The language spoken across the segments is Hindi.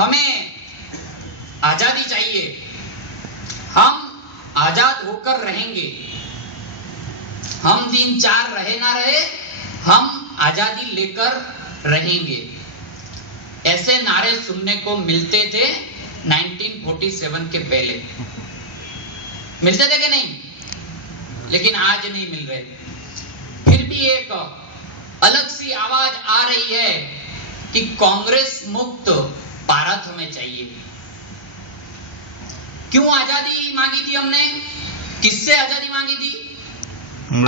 हमें आजादी चाहिए, हम आजाद होकर रहेंगे, हम 3-4 रहे ना रहे, हम आजादी लेकर रहेंगे, ऐसे नारे सुनने को मिलते थे 1947 के पहले। मिलते थे कि नहीं? लेकिन आज नहीं मिल रहे। फिर भी एक अलग सी आवाज आ रही है कि कांग्रेस मुक्त भारत हमें चाहिए। क्यों आजादी मांगी थी हमने? किससे आजादी मांगी थी?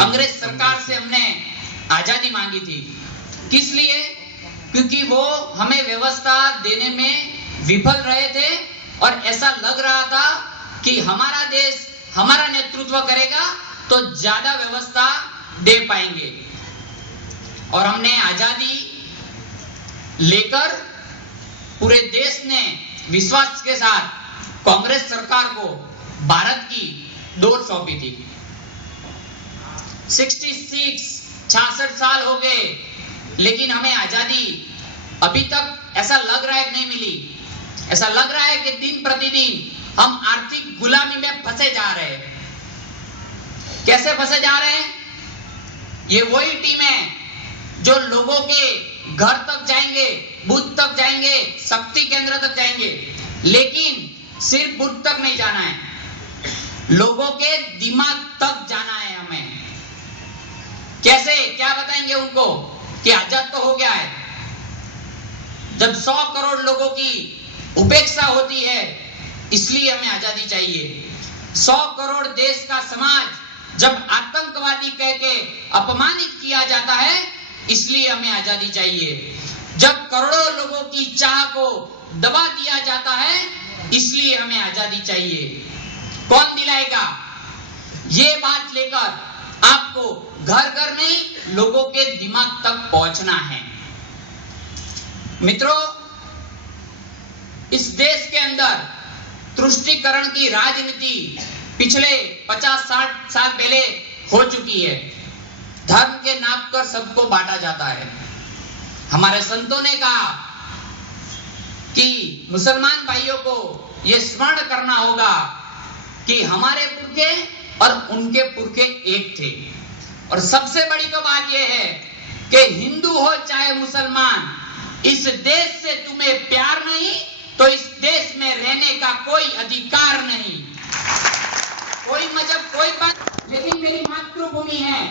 अंग्रेज सरकार से हमने आजादी मांगी थी। किस लिए? क्योंकि वो हमें व्यवस्था देने में विफल रहे थे और ऐसा लग रहा था कि हमारा देश हमारा नेतृत्व करेगा तो ज्यादा व्यवस्था दे पाएंगे। और हमने आजादी लेकर पूरे देश ने विश्वास के साथ कांग्रेस सरकार को भारत की डोर सौंपी थी। 66 साल हो गए, लेकिन हमें आजादी अभी तक ऐसा लग रहा है कि नहीं मिली। ऐसा लग रहा है कि दिन प्रतिदिन हम आर्थिक गुलामी में फंसे जा रहे हैं। कैसे फंसे जा रहे हैं? ये वही टीम है जो लोगों के घर तक जाएंगे, बूथ तक जाएंगे, शक्ति केंद्र तक जाएंगे, लेकिन सिर्फ बूथ तक नहीं जाना है, लोगों के दिमाग तक जाना है हमें। कैसे? क्या बताएंगे उनको कि आजाद तो हो गया है। जब 100 करोड़ लोगों की उपेक्षा होती है, इसलिए हमें आजादी चाहिए। 100 करोड़ देश का समाज जब आतंकवादी कह के अपमानित किया जाता है, इसलिए हमें आजादी चाहिए। जब करोड़ों लोगों की चाह को दबा दिया जाता है, इसलिए हमें आजादी चाहिए। कौन दिलाएगा? ये बात लेकर आपको घर घर में लोगों के दिमाग तक पहुंचना है। मित्रों, इस देश के अंदर तुष्टीकरण की राजनीति पिछले 50-60 साल पहले हो चुकी है। धर्म के नाम पर सबको बांटा जाता है। हमारे संतों ने कहा कि मुसलमान भाइयों को यह स्मरण करना होगा कि हमारे पुरखे और उनके पुरखे एक थे। और सबसे बड़ी तो बात यह है कि हिंदू हो चाहे मुसलमान, इस देश से तुम्हें प्यार नहीं तो इस देश में रहने का कोई अधिकार नहीं। कोई मजहब, कोई बात, लेकिन मेरी मातृभूमि है।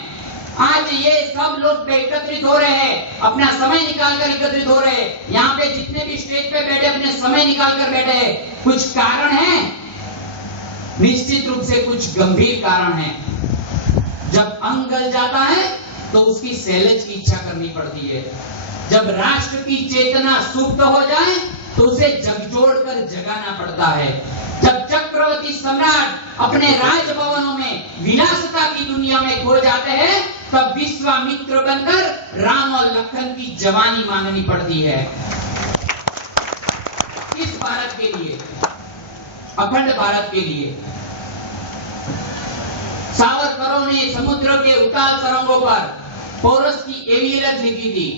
आज ये सब लोग एकत्रित हो रहे हैं, अपना समय निकालकर एकत्रित हो रहे हैं। यहाँ पे जितने भी स्टेज पे बैठे अपने समय निकालकर बैठे हैं। कुछ कारण है, निश्चित रूप से कुछ गंभीर कारण है। जब अंग गल जाता है तो उसकी सैलेज की इच्छा करनी पड़ती है। जब राष्ट्र की चेतना सुप्त हो जाए तो उसे झकझोर कर जगाना पड़ता है। जब चक्रवर्ती सम्राट अपने राजभवनों में विलासिता की दुनिया में खो जाते हैं, तब विश्वामित्र बनकर राम और लखन की जवानी मांगनी पड़ती है। इस भारत के लिए, अखंड भारत के लिए सावरकरों ने समुद्र के उतार तरंगों पर पोरस की एवियत लिखी थी।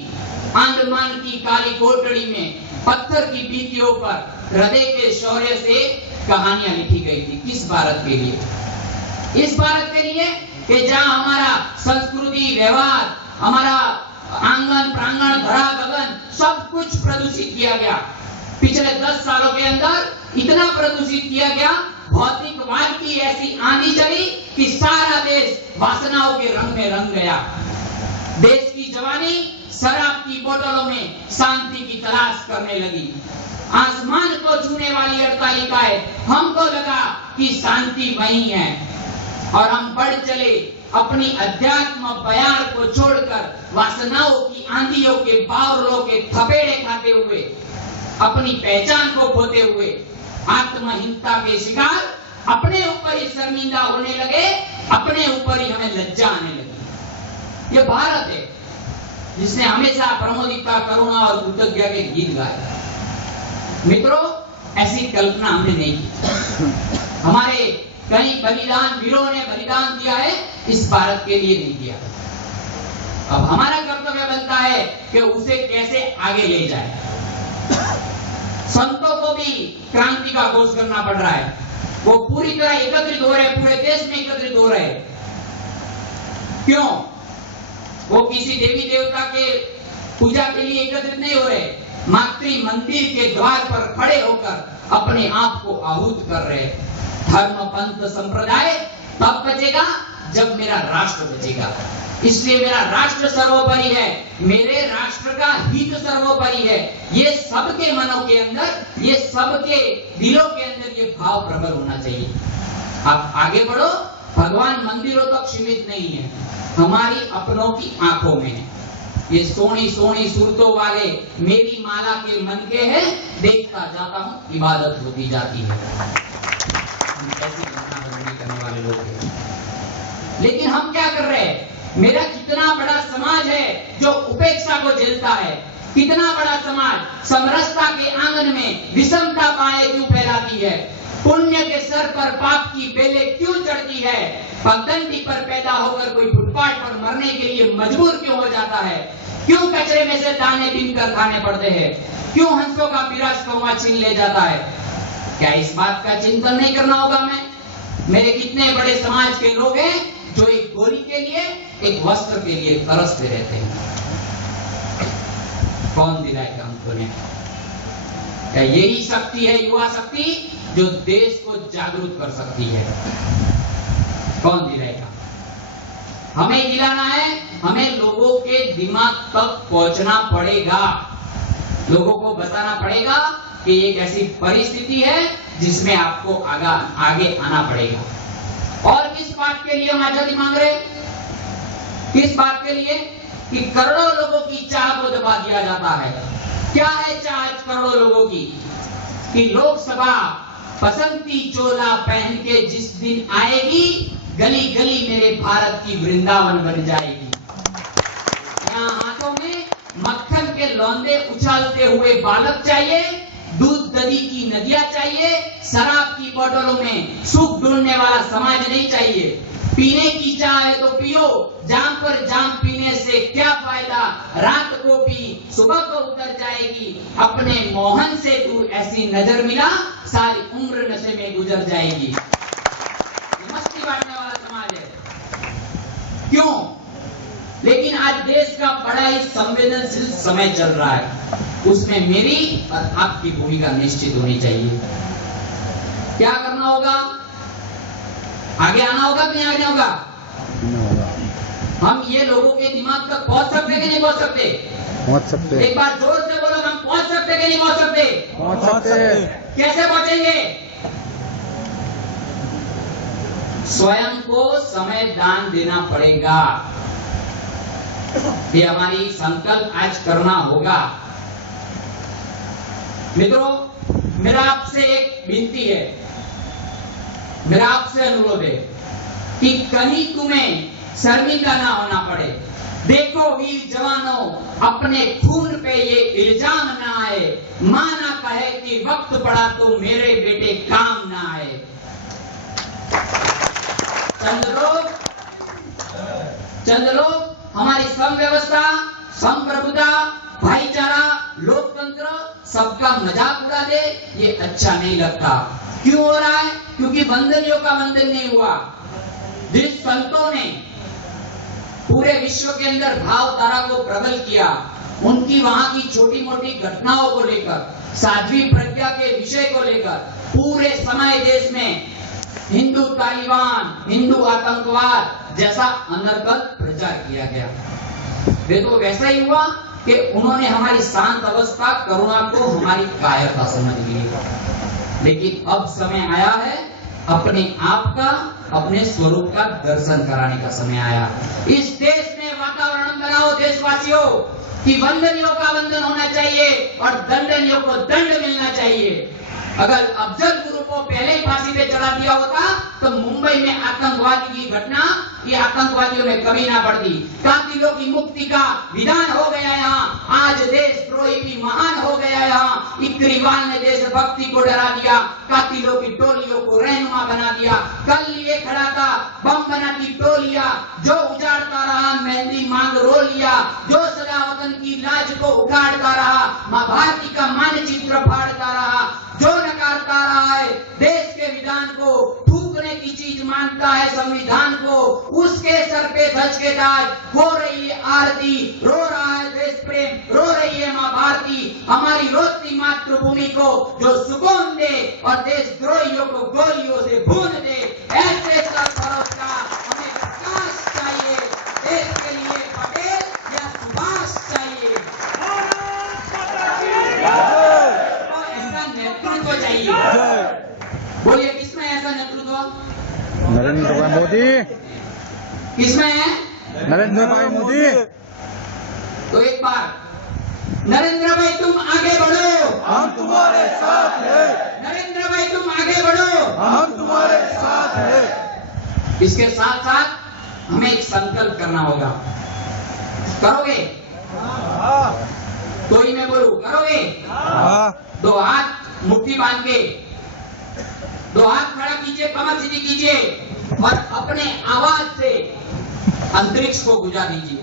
अंडमान की काली कोटड़ी में पत्थर की पीतियों पर हृदय के शौर्य से कहानियां लिखी गई थी। किस भारत के लिए? इस भारत के लिए कि जहां हमारा संस्कृति, व्यवहार, हमारा आंगन, प्रांगण, धरा, गगन सब कुछ प्रदूषित किया गया। पिछले 10 सालों के अंदर इतना प्रदूषित किया गया, भौतिकवाद की ऐसी आंधी चली कि सारा देश वासनाओं के रंग में रंग गया। देश की जवानी शराब की बोतलों में शांति की तलाश करने लगी। आसमान को छूने वाली अट्टालिकाएं, हमको लगा कि शांति वहीं है, और हम बढ़ चले अपनी अध्यात्म बयान को छोड़कर वासनाओं की आंधियों के बावरों के थपेड़े खाते हुए, अपनी पहचान को खोते हुए, आत्महीनता के शिकार, अपने ऊपर ही शर्मिंदा होने लगे, अपने ऊपर ही हमें लज्जा आने लगी। ये भारत है जिसने हमेशा प्रमोदिता, करुणा और कृतज्ञता के गीत गाए। मित्रों, ऐसी कल्पना हमने नहीं की। हमारे कई बलिदान वीरों ने बलिदान दिया है, इस भारत के लिए नहीं दिया। अब हमारा कर्तव्य बनता है कि उसे कैसे आगे ले जाए। संतों घोष करना पड़ रहा है। वो पूरी तरह एकत्रित हो रहे, पूरे देश में एकत्रित हो रहे। क्यों? वो किसी देवी देवता के पूजा के लिए एकत्रित नहीं हो रहे, मातृ मंदिर के द्वार पर खड़े होकर अपने आप को आहूत कर रहे। धर्म पंथ संप्रदाय तब बचेगा जब मेरा राष्ट्र बचेगा। इसलिए मेरा राष्ट्र सर्वोपरि है, मेरे राष्ट्र का हित सर्वोपरि है। ये सबके मनों के अंदर, ये सबके दिलों के अंदर ये भाव प्रबल होना चाहिए। आप आगे बढ़ो, भगवान मंदिरों तक सीमित नहीं है, हमारी अपनों की आंखों में है। ये सोनी सोनी सूरतों वाले मेरी माला के मन के हैं, देखता जाता हूं इबादत होती जाती है। हम ऐसी घटना करने वाले लोग हैं। लेकिन हम क्या कर रहे हैं? मेरा कितना बड़ा समाज है जो उपेक्षा को झेलता है, कितना बड़ा समाज समरसता के आंगन में विषमता पाए क्यों फैलाती है, पुण्य के सर पर पाप की बेलें क्यों चढ़ती है, पगडंडी पर पैदा होकर कोई फुटपाथ पर मरने के लिए मजबूर क्यों हो जाता है, क्यों कचरे में से दाने बीन कर खाने पड़ते हैं, क्यों हंसों का विराज कौवा छीन ले जाता है। क्या इस बात का चिंतन नहीं करना होगा? मेरे कितने बड़े समाज के लोग हैं जो एक गोली के लिए, एक वस्त्र के लिए तरसते रहते हैं। कौन दिलाएगा हमको ने? क्या यही शक्ति है, युवा शक्ति, जो देश को जागरूक कर सकती है? कौन दिलाएगा? हमें दिलाना है, हमें लोगों के दिमाग तक पहुंचना पड़ेगा, लोगों को बताना पड़ेगा कि एक ऐसी परिस्थिति है जिसमें आपको आगे आना पड़ेगा। और किस बात के लिए हम आजादी मांग रहे? किस बात के लिए? कि करोड़ों लोगों की चाह को दबा दिया जाता है। क्या है चाह करोड़ों लोगों की? कि लोकसभा बसंती चोला पहन के जिस दिन आएगी, गली गली मेरे भारत की वृंदावन बन जाएगी। यहाँ हाथों में मक्खन के लौंदे उछालते हुए बालक चाहिए, दूध दही की नदियां चाहिए, शराब की बोतलों में सुख ढूंढने वाला समाज नहीं चाहिए। पीने की चाह है तो पियो, जाम पर जाम पीने से क्या फायदा, रात को पी सुबह को उतर जाएगी, अपने मोहन से दूर ऐसी नजर मिला, सारी उम्र नशे में गुजर जाएगी। मस्ती बांटने वाला समाज है। क्यों? लेकिन आज देश का बड़ा ही संवेदनशील समय चल रहा है, उसमें मेरी और आपकी भूमिका निश्चित होनी चाहिए। क्या करना होगा? आगे आना होगा कि नहीं आगे होगा? हम ये लोगों के दिमाग तक पहुंच सकते कि नहीं पहुंच सकते? पहुंच सकते। एक बार जोर से बोलो, हम पहुंच सकते कि नहीं पहुंच सकते? पहुंच सकते। कैसे पहुंचेंगे? स्वयं को समय दान देना पड़ेगा। ये हमारी संकल्प आज करना होगा। मित्रों, मेरा आपसे एक विनती है, मेरा आपसे अनुरोध है कि कहीं तुम्हें शर्मिंदा ना होना पड़े। देखो वीर जवानों, अपने खून पे ये इल्जाम ना आए, मां ना कहे कि वक्त पड़ा तो मेरे बेटे काम ना आए। चंद लोग हमारी सम व्यवस्था, संप्रभुता, भाईचारा, लोकतंत्र सबका मजाक उड़ा दे, ये अच्छा नहीं लगता। क्यों हो रहा है? क्योंकि वंदनियों का वंदन नहीं हुआ। जिस संतों ने पूरे विश्व के अंदर भावधारा को प्रबल किया, उनकी वहां की छोटी मोटी घटनाओं को लेकर, साध्वी प्रज्ञा के विषय को लेकर पूरे समय देश में हिंदू तालिबान, हिंदू आतंकवाद जैसा अनर्गल प्रचार किया गया। वे तो वैसा ही हुआ कि उन्होंने हमारी शांत अवस्था, करुणा को हमारी कायरता समझ ली। लेकिन अब समय आया है अपने आप का, अपने स्वरूप का दर्शन कराने का समय आया। इस देश में वातावरण बनाओ देशवासियों कि वंदनियों का वंदन होना चाहिए और दंडनियों को दंड मिलना चाहिए। अगर अफजल गुरु को पहले ही फांसी पे चढ़ा दिया होता तो मुंबई में आतंकवादी की घटना ये आतंकवादियों में कभी ना बढ़ती। कातिलों की मुक्ति का विधान हो गया यहाँ, आज देशद्रोही भी महान हो गया यहाँ। इकरीवाल ने देशभक्ति को डरा दिया, कातिलों की टोलियों को रहनुमा बना दिया। कल लिए खड़ा था बम बना की टोलिया, जो उजाड़ता रहा मेहंदी मांग रो लिया, जो सदा वतन की लाज को उखाड़ता रहा, मां भारती का मानचित्र फाड़ता रहा, जो नकारता रहा है ब्रज के ताज, हो रही है आरती, रो रहा है देश प्रेम, रो रही है माँ भारती, हमारी रोती मातृभूमि को जो सुकून दे और देशद्रोहियों को गोलियों से भून दे। ऐसे सरफरोश का हमें प्रकाश चाहिए। देश के लिए पटेल या सुभाष चाहिए और ऐसा नेतृत्व चाहिए। बोलिए किसमें ऐसा नेतृत्व? नरेंद्र भाई मोदी। किसमें है? नरेंद्र भाई मोदी। तो एक बार नरेंद्र भाई तुम आगे बढ़ो, हम तुम्हारे साथ हैं, नरेंद्र भाई तुम आगे बढ़ो। हम तुम्हारे साथ हैं। इसके साथ साथ हमें एक संकल्प करना होगा। करोगे? कोई मैं बोलूं करोगे? दो हाथ मुट्ठी बांध के, दो हाथ खड़ा कीजिए, कमर सीधी कीजिए और अपने आवाज से अंतरिक्ष को बुझा दीजिए।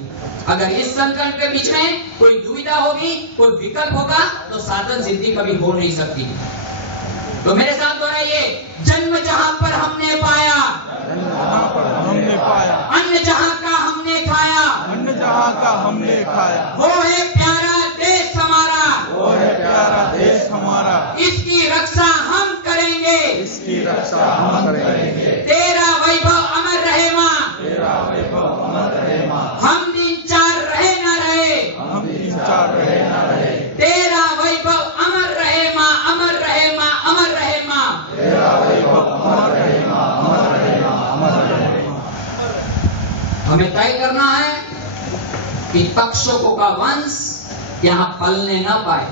अगर इस संकल्प के बीच में कोई दुविधा होगी, कोई विकल्प होगा, तो साधन सिद्धि कभी हो नहीं सकती। तो मेरे साथ दोहराइए, जन्म जहां पर हमने पाया, हमने पाया, अन्न जहां का हमने खाया, अन्न जहां का हमने खाया, वो है प्यारा देश हमारा, वो है प्यारा देश हमारा। इसकी रक्षा हम करेंगे, इसकी रक्षा हम करेंगे। तेरा वैभव अमर रहे माँ, तेरा वैभव अमर रहे माँ, हम दिन चार रहे न रहे, हम तीन चार रहे न रहे। तेरा वैभव अमर रहे माँ, अमर रहे माँ, अमर रहे माँ। तेरा वैभव अमर रहे माँ, अमर रहे माँ, अमर रहे माँ। हमें तय करना है कि तक्षकों का वंश यहाँ पलने न पाए,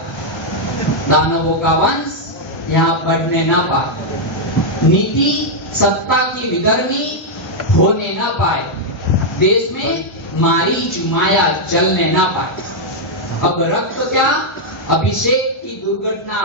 दानवों का वंश यहाँ बढ़ने न पाए, नीति सत्ता की विधर्मी होने न पाए, देश में मारीच माया चलने न पाए। अब रक्त क्या, अभिषेक की दुर्घटना